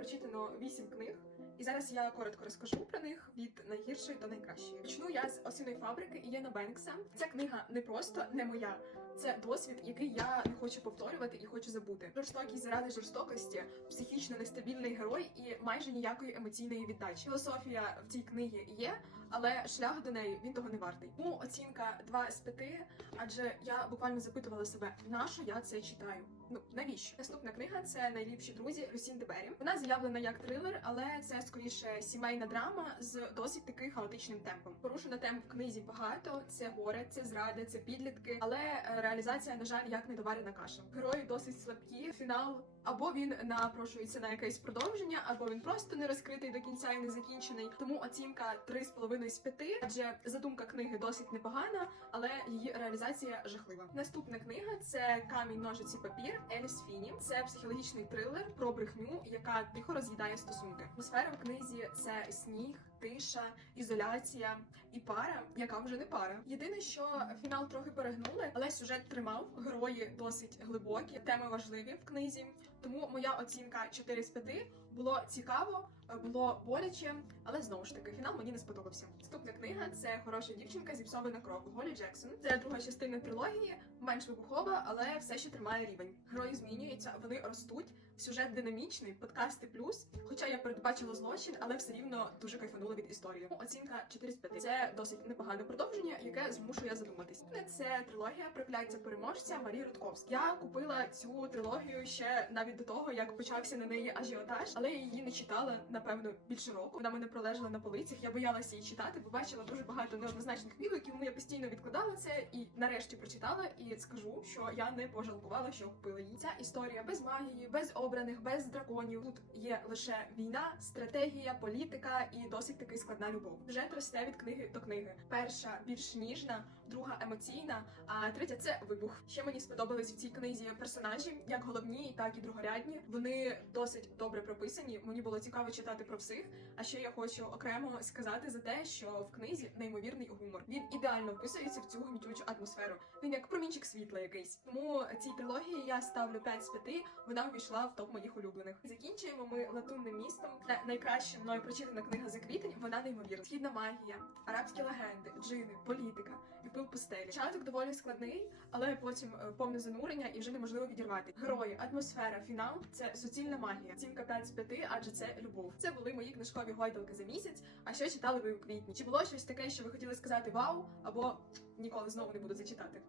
прочитано 8 книг, і зараз я коротко розкажу про них від найгіршої до найкращої. Почну я з осіної фабрики Ієна Бенкса. Ця книга не просто не моя, це досвід, який я не хочу повторювати і хочу забути. Жорстокість заради жорстокості, психічно нестабільний герой і майже ніякої емоційної віддачі. Філософія в цій книгі є, але шлях до неї він того не вартий. Тому оцінка 2 з 5, адже я буквально запитувала себе, на що я це читаю. Ну навіщо? Наступна книга це найліпші друзі Люсін Дебері. Вона заявлена як трилер, але це скоріше сімейна драма з досить таки хаотичним темпом. Порушено тем в книзі багато. Це горе, це зради, це підлітки, але е, реалізація, на жаль, як недоварена каша. Герої досить слабкі. Фінал або він напрошується на якесь продовження, або він просто не розкритий до кінця і не закінчений. Тому оцінка 3,5 з 5, адже задумка книги досить непогана, але її реалізація жахлива. Наступна книга це камінь, ножиці, папір Еліс Фіні. Це психологічний трилер про брехню, яка тихо роз'їдає стосунки. Атмосфера в книзі це сніг, тиша, ізоляція і пара, яка вже не пара. Єдине, що фінал трохи перегнули, але сюжет тримав. Герої досить глибокі, теми важливі в книзі. Тому моя оцінка 4 з 5. було цікаво, було боляче, але знову ж таки фінал мені не сподобався. Наступна книга це хороша дівчинка зіпсована кров Голі Джексон. Це друга частина трилогії, менш вибухова, але все ще тримає рівень. Герої змінюються, вони ростуть. Сюжет динамічний, подкасти плюс. Хоча я передбачила злочин, але все рівно дуже кайфанула від історії. Оцінка 4 з 5. Це досить непогане продовження, яке змушує задуматись. Це трилогія прикляття переможця Марії Рудковської. Я купила цю трилогію ще навіть до того, як почався на неї ажіотаж, але я її не читала напевно більше року. Вона мене пролежала на полицях. Я боялася її читати, бо бачила дуже багато неоднозначних відгуків. Тому я постійно відкладала це і нарешті прочитала. І скажу, що я не пожалкувала, що купила її. Ця історія без магії, без обраних, без драконів. Тут є лише війна, стратегія, політика і досить таки складна любов. Сюжет росте від книги до книги. Перша більш ніжна, друга емоційна, а третя це вибух. Ще мені сподобались в цій книзі персонажі, як головні, так і другорядні. Вони досить добре прописані. Мені було цікаво читати про всіх. А ще я хочу окремо сказати за те, що в книзі неймовірний гумор. Він ідеально вписується в цю гнітючу атмосферу. Він як промінчик світла якийсь. Тому цій трилогії я ставлю 5 з 5. Вона увійшла в топ моїх улюблених. Закінчуємо ми латунним містом. Це найкраща мною прочитана книга за квітень. Вона неймовірна. Східна магія, арабські легенди, джини, політика і пил пустелі. Початок доволі складний, але потім е, повне занурення і вже неможливо відірвати. Герої, атмосфера, фінал це суцільна магія. Цінка 5 з 5, адже це любов. Це були мої книжкові гойдалки за місяць. А що читали ви у квітні? Чи було щось таке, що ви хотіли сказати вау або ніколи знову не буду зачитати?